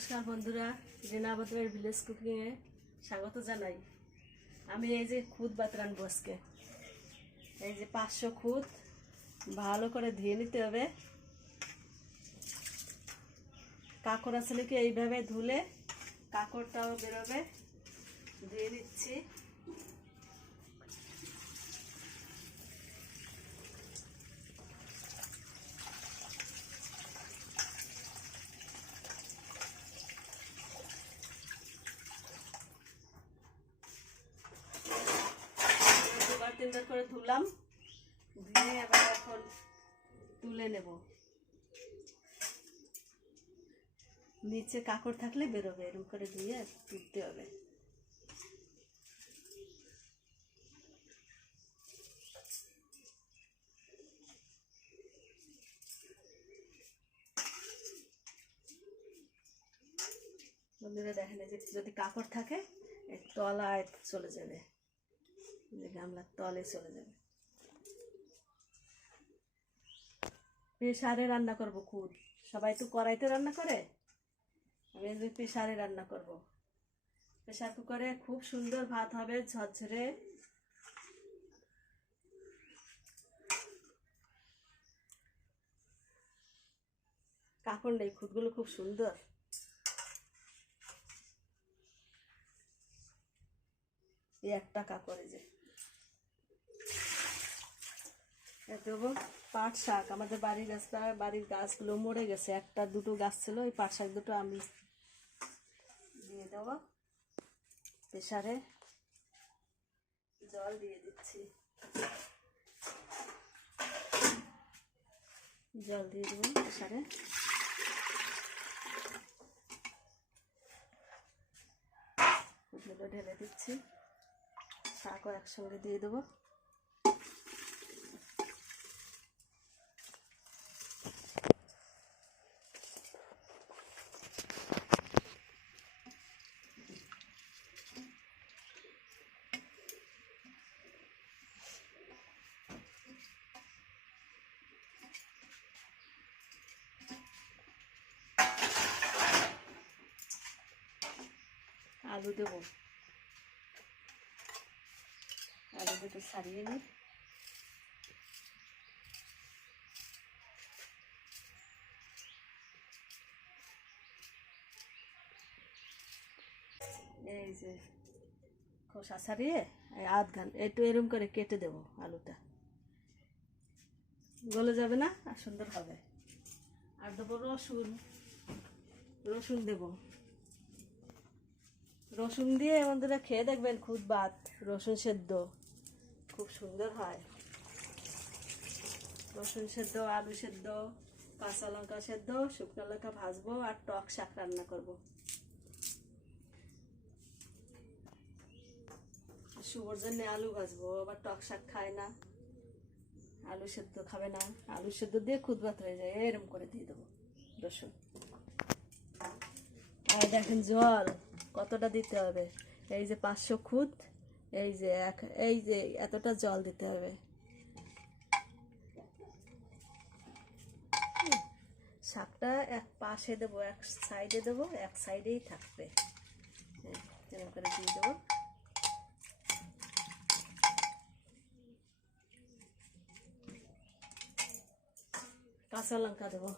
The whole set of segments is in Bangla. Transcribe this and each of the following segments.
নমস্কার বন্ধুরা, রিনাবদের ভিলেজ কুকিংয়ে স্বাগত জানাই। আমি এই যে খুদ ভাত রান্নবো আজকে। এই যে 500 খুদ ভালো করে ধুয়ে নিতে হবে। কাঁকড় আছে নাকি এইভাবে ধুলে কাঁকড়টাও বেরোবে। ধুয়ে নিচ্ছি। তিনবার করে ধুলাম, ধুয়ে এবার এখন তুলে নেব। নিচে কাঁকড় থাকলে বেরোবে, এরকম করে ধুয়ে তুলতে হবে। বন্ধুরা দেখেন, যে যদি কাঁকড় থাকে এই তলায় চলে যাবে, গামলার তলে চলে যাবে। প্রেসারে রান্না করব খুদ। সবাই তো কড়াইতে রান্না করে, আমি প্রেসারে রান্না করব। প্রেসার কুকারে খুব সুন্দর ভাত হবে, ঝরঝরে। কাঁকড় নেই, খুদগুলো খুব সুন্দর। এই একটা কাঁকড়, এই যে দেবো পাট শাক। আমাদের বাড়ির গাছগুলো মরে গেছে, একটা দুটো গাছ ছিল, ওই পাট শাক দুটো আমি দিয়ে দেবো প্রেসারে। জল দিয়ে দিচ্ছি, জল দিয়ে দেবো প্রেসারে। এগুলো ঢেলে দিচ্ছি, শাকও একসঙ্গে দিয়ে দেবো। আলু দেবো, আলু দুটো ছাড়িয়ে নিই। এই যে খোসা ছাড়িয়ে আধঘান একটু এরম করে কেটে দেবো। আলুটা গলে যাবে না, আর সুন্দর হবে। আর দেবো রসুন, রসুন দেবো। রসুন দিয়ে বন্ধুরা খেয়ে দেখবেন খুদ ভাত রসুন সেদ্ধ খুব সুন্দর হয়। রসুন সেদ্ধ, আলু সেদ্ধ, কাঁচা লঙ্কা সেদ্ধ, শুকনো লঙ্কা ভাজবো, আর টক শাক রান্না করবো। শুভর জন্য আলু ভাজবো, আবার টক শাক খায় না, আলু সেদ্ধ খাবে না। আলু সেদ্ধ দিয়ে খুদ ভাত হয়ে যায়। এরম করে দিয়ে দেবো রসুন। আর দেখেন জল কতটা দিতে হবে। এই যে 500 খুদ, এই যে এতটা জল দিতে হবে। শাকটা এক পাশে দেবো, এক সাইডে দেবো, এক সাইডেই থাকবে। এরকম করে দিয়ে দেবো। কাঁচা লঙ্কা দেবো।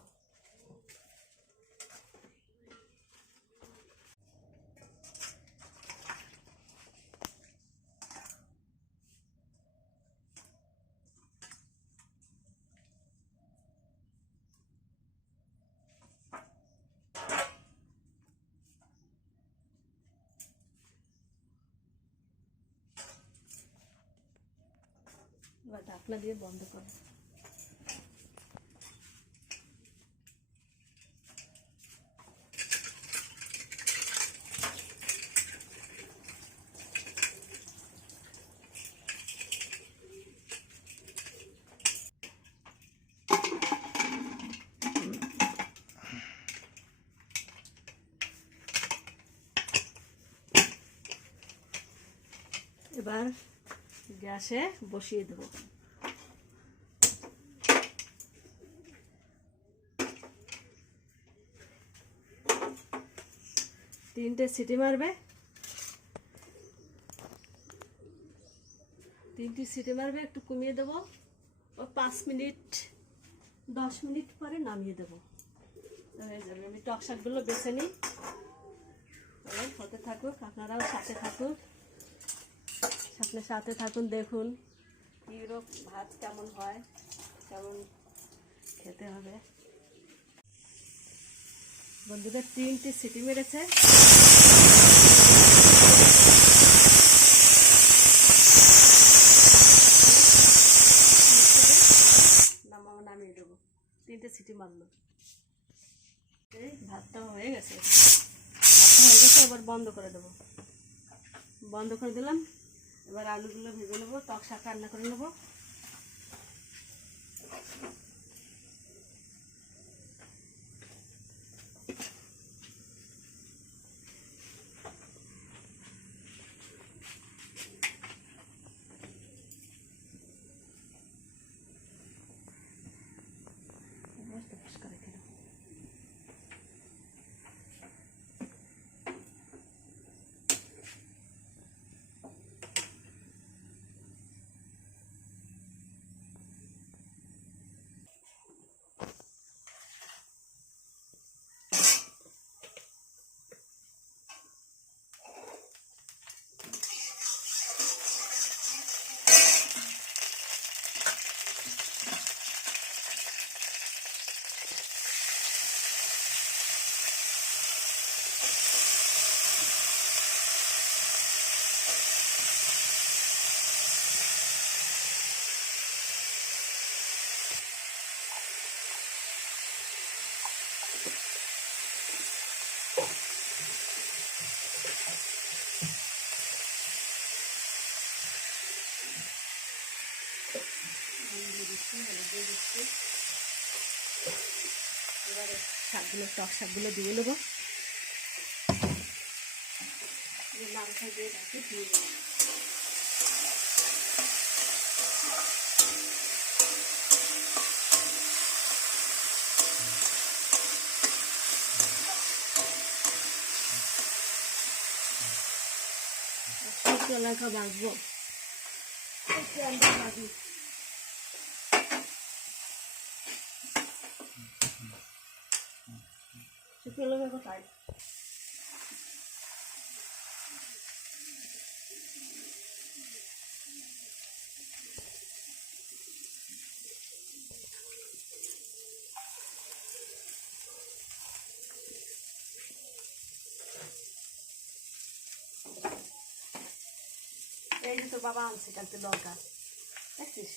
এবার ঢাকনা দিয়ে বন্ধ করো। এবার গ্যাসে বসিয়ে দেবো। 3টে সিটি মারবে, 3টি সিটি মারবে, একটু কমিয়ে দেবো। ও 5 মিনিট 10 মিনিট পরে নামিয়ে দেবো, হয়ে যাবে। আমি টক শাকগুলো বেছে নিই, হতে থাকুক, আপনারাও সাথে থাকুন, সাথে থাকুন, দেখুন কীরকম ভাত কেমন হয়, কেমন খেতে হবে। বন্ধুরা 3টে সিটি মেরেছে, নামিয়ে দেবো। 3টে সিটি মারলো, এই ভাতটাও হয়ে গেছে, এবার বন্ধ করে দেবো। বন্ধ করে দিলাম। এবার আলুগুলো ভেজে নেবো, টক শাক রান্না করে নেবো। এবারে শাকগুলো, টক শাকগুলো দিয়ে নেবো, মাংস দিয়ে রাখি, দিয়ে দেবো। শুকনো লঙ্কা ভাজবো, ভাজি শুকনো লঙ্কা কোথায়? এই যে তোর বাবা আনছে কালকে লঙ্কা, দেখছিস?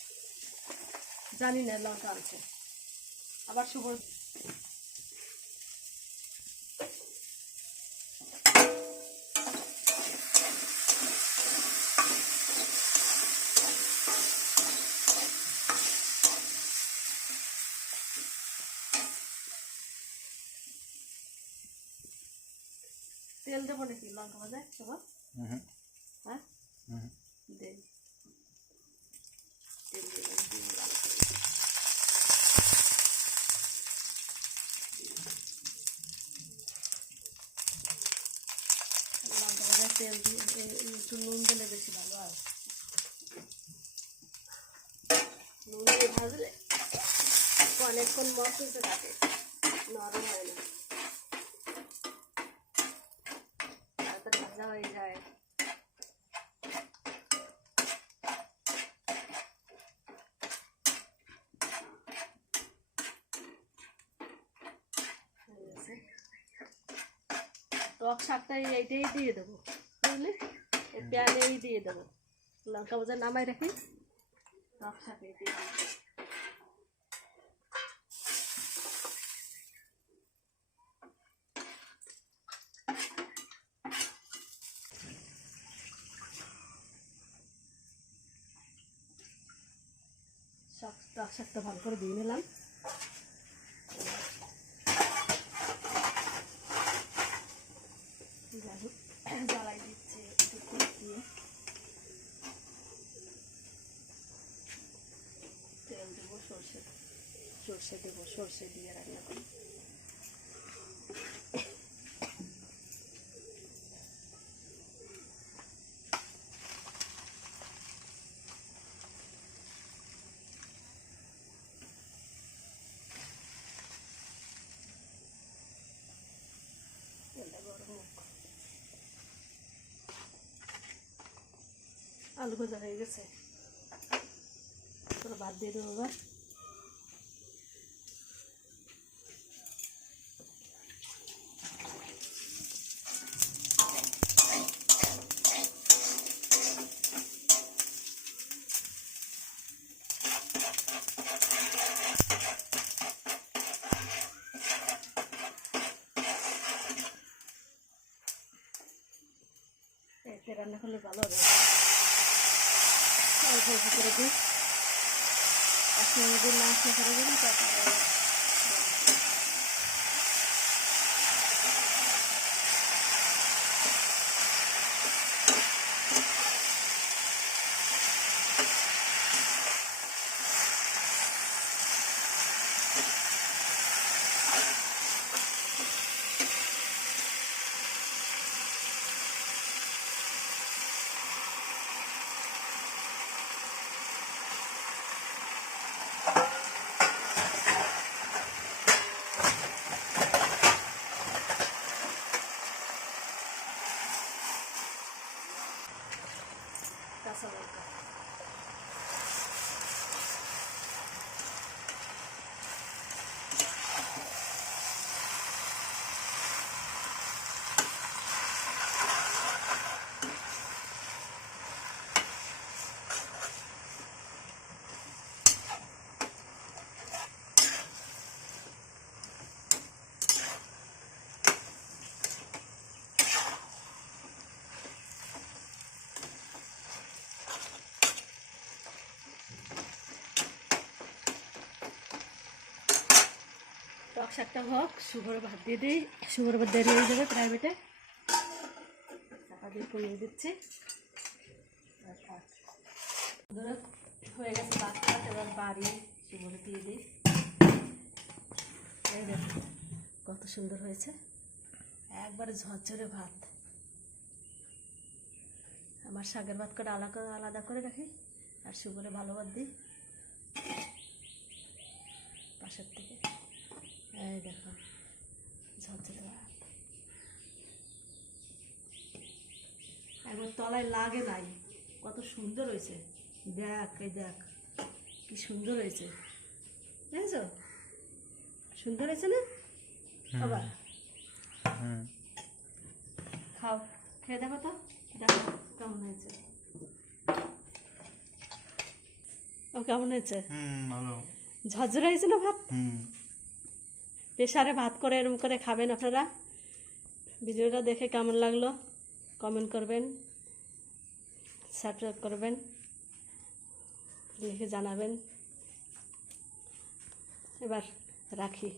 জানি না লঙ্কা আনছে, আবার শুভ তেল দেবো নাকি লঙ্কা ভাজা? শুভ, হ্যাঁ দে, তেল দিয়ে লঙ্কা ভাজা, তেল দিয়ে একটু নুন দিলে বেশি ভালো হয়। নুন দিয়ে ভাজলে অনেকক্ষণ মশলতে থাকে, নরম হয় না, তাড়াতাড়ি ভাজা হয়ে যায়। টক শাকটা এইটাই দিয়ে দেবো, বুঝলি? এই প্যানেই দিয়ে দেবো, লঙ্কা ভাজা নামাই রাখি, টক শাক এই দিয়ে দেবো। টক শাকটা ভালো করে দিয়ে নিলাম। জ্বালাই দিচ্ছে একটু তেল দিয়ে, তেল দেবো, সর্ষে দেবো, সর্ষে দিয়ে রান্না করি। আলু ভাজা হয়ে গেছে, ভাত দিয়ে দেবো এবার। এতে রান্না করলে ভালো হবে। অল্প অল্প করে দিই, 1 মিনিট দিন মাংস করে দিন। কাঁচা লঙ্কা, টক শাকটা হোক, শুভর ভাত দিয়ে দিই। শুভর ভাত দেরি হয়ে যাবে প্রাইভেটে, চাপা দিয়ে কমিয়ে দিচ্ছি। হয়ে গেছে ভাতটা, এবার বাড়ি শুভরে দিয়ে দিই। এই দেখো কত সুন্দর হয়েছে, একবারে ঝরঝরে ভাত। আমার শাকের ভাত করে আলাদা করে রাখি, আর শুভরে ভালো ভাত দিই পাশের থেকে। এই দেখো ঝরঝরে ভাত, একবার তলায় লাগে নাই, কত সুন্দর হয়েছে। দেখ, এই দেখ কি সুন্দর হয়েছে, দেখেছো? সুন্দর হয়েছে না? আবার খাও, খেয়ে দেখো তো, দেখো কেমন হয়েছে। ও কেমন হয়েছে? ঝরঝরে হয়েছে না ভাত? প্রেসারে ভাত করে এরকম করে খাবেন আপনারা। ভিডিওটা দেখে কেমন লাগলো কমেন্ট করবেন, সাবস্ক্রাইব করবেন, লিখে জানাবেন। এবার রাখি।